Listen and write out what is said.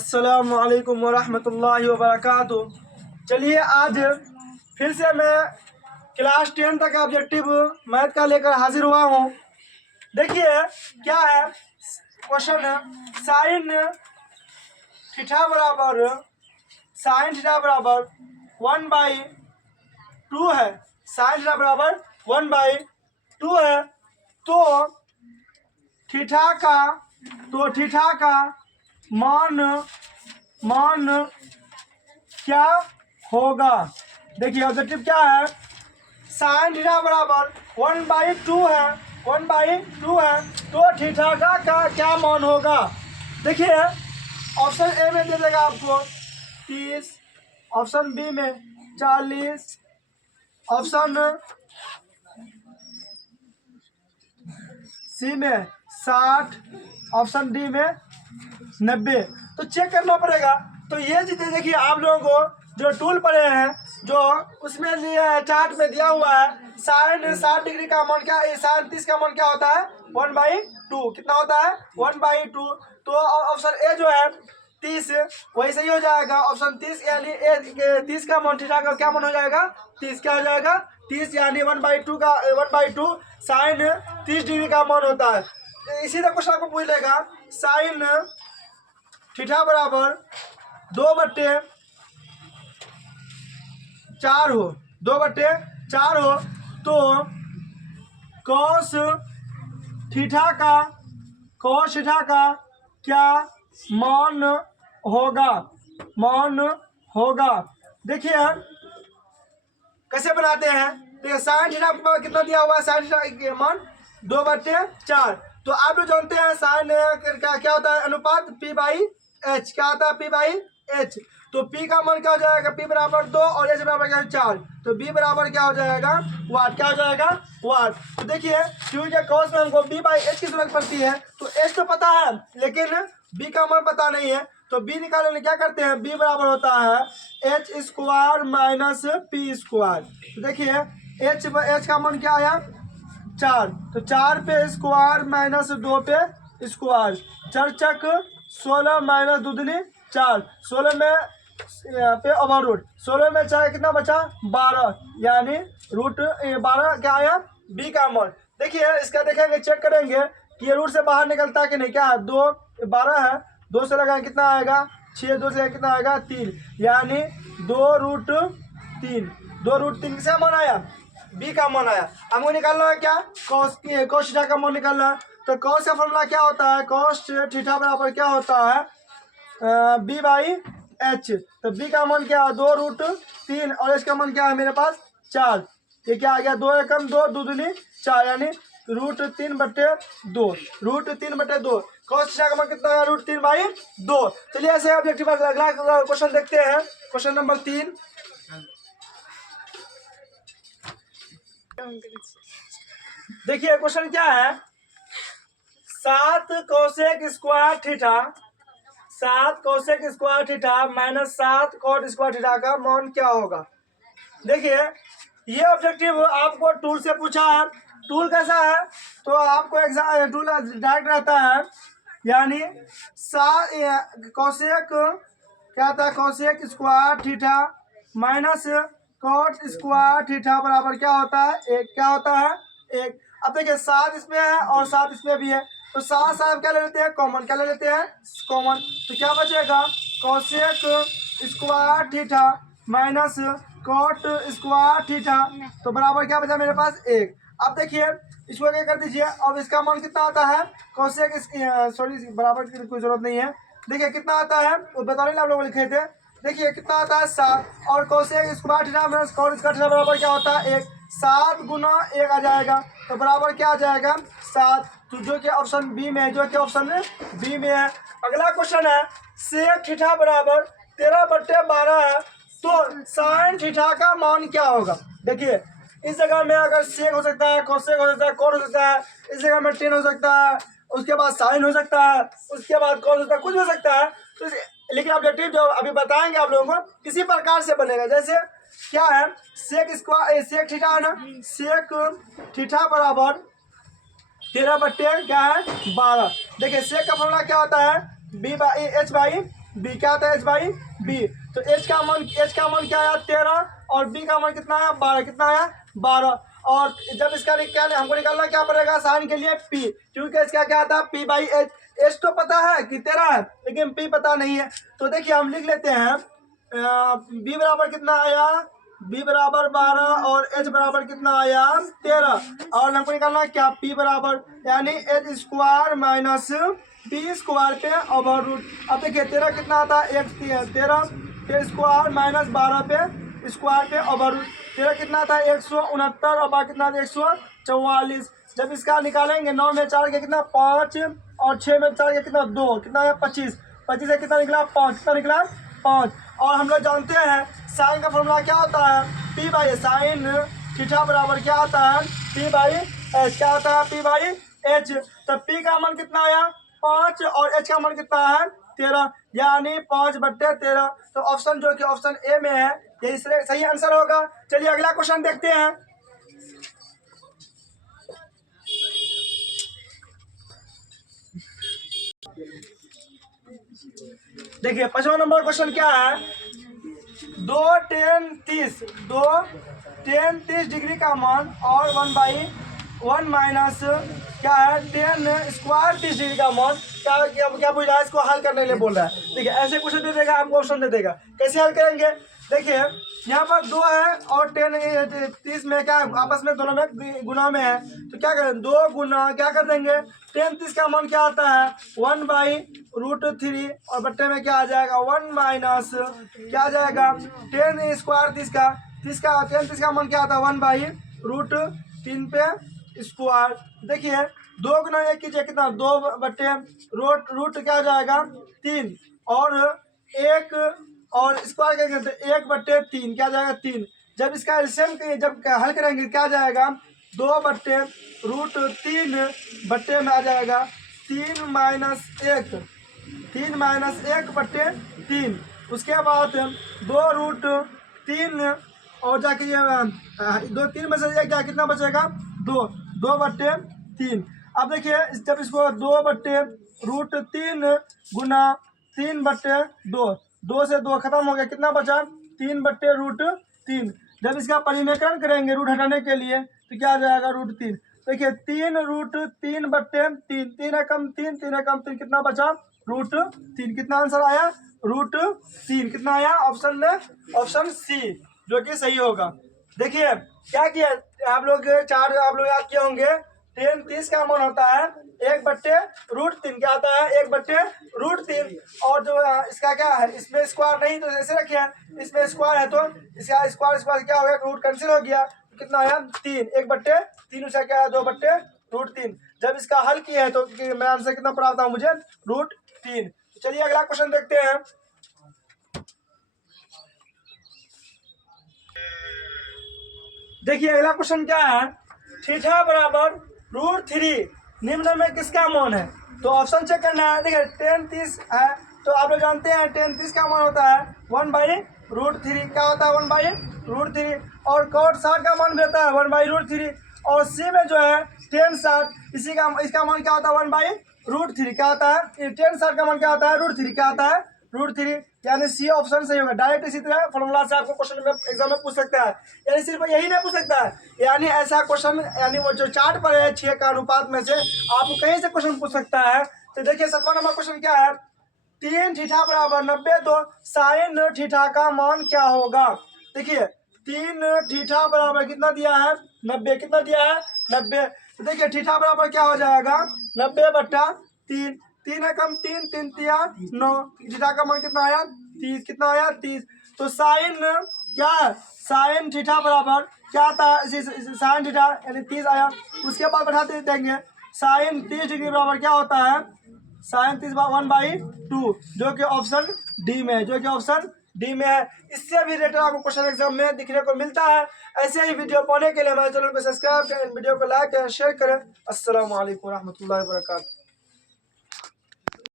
अस्सलामु अलैकुम वरहमतुल्लाहि वबरकातुह। चलिए आज फिर से मैं क्लास 10 तक का ऑब्जेक्टिव मैथ का लेकर हाजिर हुआ हूँ। देखिए क्या है क्वेश्चन है, साइन थीटा बराबर 1/2 है। साइन थीटा बराबर 1/2 है तो थीटा का मान क्या होगा। देखिए ऑब्जेक्टिव क्या है, साइन थीटा बराबर 1/2 है, 1/2 है तो थीटा का क्या मान होगा। देखिए ऑप्शन ए में दे देगा आपको 30, ऑप्शन बी में 40, ऑप्शन सी में 60, ऑप्शन डी में 90। तो चेक करना पड़ेगा। तो ये चीजें देखिए आप लोगों को जो टूल पड़े हैं जो उसमें चार्ट में दिया हुआ है, साइन 60 डिग्री का मान क्या, साइन 30 का मान क्या होता है 1/2। कितना होता है 1/2। तो ऑप्शन ए जो है 30 वही सही हो जाएगा। ऑप्शन 30 यानी 30 का मान थीटा का क्या मान हो जाएगा 30, क्या हो जाएगा 30 यानी 1/2 साइन 30 डिग्री का मान होता है। इसी तरह क्वेश्चन आपको पूछ लेगा साइन थीटा बराबर 2/4 हो, 2/4 हो तो कॉस थीटा का क्या मान होगा। देखिए कैसे बनाते हैं। देखिए साइन थीटा कितना दिया हुआ है, साइन थीटा का मान 2/4। तो आप लोग जानते हैं साइन का क्या होता है अनुपात P/H, क्या होता है P/H। तो P का मान क्या हो जाएगा, P बराबर 2 और H बराबर क्या 4। तो B बराबर क्या हो जाएगा वाट, क्या हो जाएगा वाट। तो देखिए क्योंकि कॉस में हमको B/H की जरूरत पड़ती है तो H तो पता है लेकिन B का मान पता नहीं है। तो B निकालने में क्या करते हैं, B बराबर होता है H² - P²। तो देखिए H का मान क्या आया 4, तो 4 पे स्क्वायर माइनस 2 पे स्क्वायर, 4 चक 16 माइनस 2 दूनी 4, 16 में पे ओवर रूट, 16 में 4 कितना बचा 12 यानी रूट 12 क्या आया बी का मान। देखिए इसका देखेंगे चेक करेंगे कि ये रूट से बाहर निकलता है कि नहीं। क्या है 2 12 है, 2 से लगाए कितना आएगा 6, 2 से कितना आएगा 3 यानी 2√3। 2√3 किसका मान आया बी का मान आया। हमको निकालना है क्या कॉस थीटा का मान निकालना है। तो कॉस का फॉर्मूला क्या होता है, कॉस थीटा बराबर क्या होता है B/H। तो बी का मान क्या है 2√3 और एच का मान क्या है मेरे पास 4। ये क्या आ गया 2 एकम 2, 2 दूनी 4 यानी √3/2, √3/2। कॉस थीटा का मान कितना है √3/2। चलिए ऐसे ऑब्जेक्टिव अगला क्वेश्चन देखते हैं, क्वेश्चन नंबर 3। देखिए क्वेश्चन क्या है, 7 cosec square theta minus 7 cot square theta का मान क्या होगा। देखिए ये ऑब्जेक्टिव आपको टूल से पूछा है। टूल कैसा है तो आपको एग्जाम टूल डायरेक्ट रहता है यानी कोसेक क्या था cosec square theta minus cot square theta बराबर क्या होता है एक, क्या होता है 1। अब देखिए 7 इसमें है और 7 इसमें भी है तो 7 क्या ले लेते हैं कॉमन, क्या ले लेते हैं कॉमन। तो क्या बचेगा cosec square theta minus cot square theta तो बराबर क्या बचा मेरे पास 1। अब देखिए इसको क्या कर दीजिए, अब इसका मान कितना आता है कोसेक बराबर की कोई जरूरत नहीं है। देखिए कितना आता है वो बताने आप लोगों को लिखे थे। देखिए कितना आता है 7 और cosec square theta minus cot square theta बराबर क्या होता है 1। 7 गुना 1 आ जाएगा तो बराबर क्या आ जाएगा 7। तो जो कि ऑप्शन बी में है, जो कि ऑप्शन बी में है। अगला क्वेश्चन है सेक थीटा बराबर 13/12 है तो साइन थीटा का मान क्या होगा। देखिए इस जगह में अगर सेक हो सकता है, कोसेक हो सकता है, कॉट हो सकता है, इस जगह में टेन हो सकता है, उसके बाद साइन हो सकता है, उसके बाद कॉस हो सकता है, कुछ हो सकता है। तो लेकिन ऑब्जेक्टिव जो अभी बताएंगे आप लोगों को किसी प्रकार से बनेगा। जैसे क्या है सेक थीटा है ना, सेक थीटा बराबर 13/12। देखिए सेक का फॉर्मूला क्या होता है B/H/2 बी। क्या आता है एच बाई बी। तो एच का मान क्या आया 13 और बी का मान कितना आया 12। कितना आया 12। और जब इसका हमको निकालना क्या पड़ेगा साइन के लिए पी, क्योंकि इसका क्या आता है पी बाई एच। एच तो पता है कि 13 है लेकिन पी पता नहीं है। तो देखिए हम लिख लेते हैं बी बराबर कितना आया, बी बराबर 12 और एच बराबर कितना आया 13। और हमको निकालना क्या पी बराबर यानी H square minus B square पे ओवर रूट। अब देखिए 13 कितना आता है 13 पे स्क्वायर माइनस 12 पे स्क्वायर पे ओवर रूट। 13 कितना आता है 169 और बाकी कितना 144। जब इसका निकालेंगे 9 में 4 के कितना 5 और 6 में 4 के कितना 2, कितना है 25। 25 से कितना निकला 5, कितना निकला 5। और हम लोग जानते हैं साइन का फॉर्मूला क्या होता है पी बाई साइन थीटा बराबर क्या आता है पी बाई एच। क्या आता है पी बाई एच। तो पी का मान कितना आया 5 और एच का मान कितना है 13 यानी 5/13। तो ऑप्शन जो कि ऑप्शन ए में है यही सही आंसर होगा। चलिए अगला क्वेश्चन देखते हैं। देखिए 5वां नंबर क्वेश्चन क्या है, 2 tan 30 डिग्री का मान और 1/1 माइनस क्या है tan स्क्वायर 30 डिग्री का मान क्या पूछ रहा है, इसको हल करने के लिए बोल रहा है। देखिए ऐसे क्वेश्चन दे देगा आपको, ऑप्शन दे देगा कैसे हल करेंगे। देखिए यहाँ पर 2 है और tan 30 में क्या आपस में दोनों में गुना में है, तो क्या करें 2 गुना क्या कर देंगे tan 30 का मान क्या आता है 1/√3 और बट्टे में क्या आ जाएगा 1 माइनस क्या आ जाएगा tan स्क्वायर 30 का tan 30 का मान क्या आता है 1/√3 पे स्क्वायर। देखिए 2 गुना 1 कीजिए कितना 2/रूट क्या आ जाएगा 3 और 1 और स्क्वायर क्या कहते 1/3 क्या जाएगा 3। जब इसका एलसीएम जब हल करेंगे क्या जाएगा 2/√3 बट्टे में आ जाएगा 3 माइनस 1/3। उसके बाद 2√3 और जाके 3 में से 1 क्या कितना बचेगा 2/3। अब देखिए जब इसको 2/√3 गुना 3/2, 2 से 2 खत्म हो गया कितना बचा 3/√3। जब इसका परिमेकरण करेंगे रूट हटाने के लिए तो क्या आ जाएगा √3। देखिए 3√3/3, 3 है कम 3, 3 है कम 3 कितना बचा √3। कितना आंसर आया √3। कितना आया ऑप्शन में ऑप्शन सी जो कि सही होगा। देखिए क्या किया आप लोग याद किए होंगे tan 30 का मान होता है 1/√3 क्या आता है 1/√3। और जो इसका क्या है इसमें स्क्वायर नहीं तो ऐसे रखिए, इसमें स्क्वायर है तो इसका स्क्वायर क्या हो गया रूट कैंसिल हो गया, कितना आया 3, 1/3 उसका क्या है 2/√3। जब इसका हल किया है तो मैं आंसर कितना प्राप्त हुआ मुझे √3। चलिए अगला क्वेश्चन देखते हैं। देखिए अगला क्वेश्चन क्या है, थीटा बराबर √3 निम्न में किसका मान है। तो ऑप्शन चेक करना है। देखिए tan 30 है तो आप लोग जानते हैं tan 30 का मान होता है 1/√3। क्या होता है 1/√3 और cot 60 का मान भी होता है 1/√3। और सी में जो है tan 60 इसका मान क्या होता है 1/√3। क्या होता है tan 60 का मान क्या होता है √3 क्या आता है √3 यानी सी ऑप्शन सही होगा। डायरेक्ट इसी तरह फॉर्मूला से आपको क्वेश्चन में एग्जाम में पूछ सकता है, यानी सिर्फ यही नहीं पूछ सकता है, यानी ऐसा क्वेश्चन यानी वो जो चार्ट पर है 6 का अनुपात में से आपको कहीं से क्वेश्चन पूछ सकता है। तो देखिए 7वां नंबर क्वेश्चन क्या है, 3 थीटा बराबर 90 तो साइन थीटा का मान क्या होगा। देखिए 3 थीटा बराबर कितना दिया है 90, कितना दिया है 90। तो देखिए थीटा बराबर क्या हो जाएगा 90/3, 3 है कम 3, 3 तिया 9, थीटा का मान कितना आया 30। कितना आया 30। तो साइन क्या साइन थीटा बराबर क्या आता है साइन थीटा यानी 30 आया। उसके बाद बढ़ाते देंगे साइन 30 डिग्री बराबर क्या होता है साइन 30 1/2 जो कि ऑप्शन डी में है, जो कि ऑप्शन डी में है। इससे भी रिलेटेड आपको क्वेश्चन एग्जाम में दिखने को मिलता है। ऐसे ही वीडियो पाने के लिए हमारे चैनल को सब्सक्राइब करें, वीडियो को लाइक करें, शेयर करें। अस्सलाम वालेकुम रहमतुल्लाहि व बरकातहू।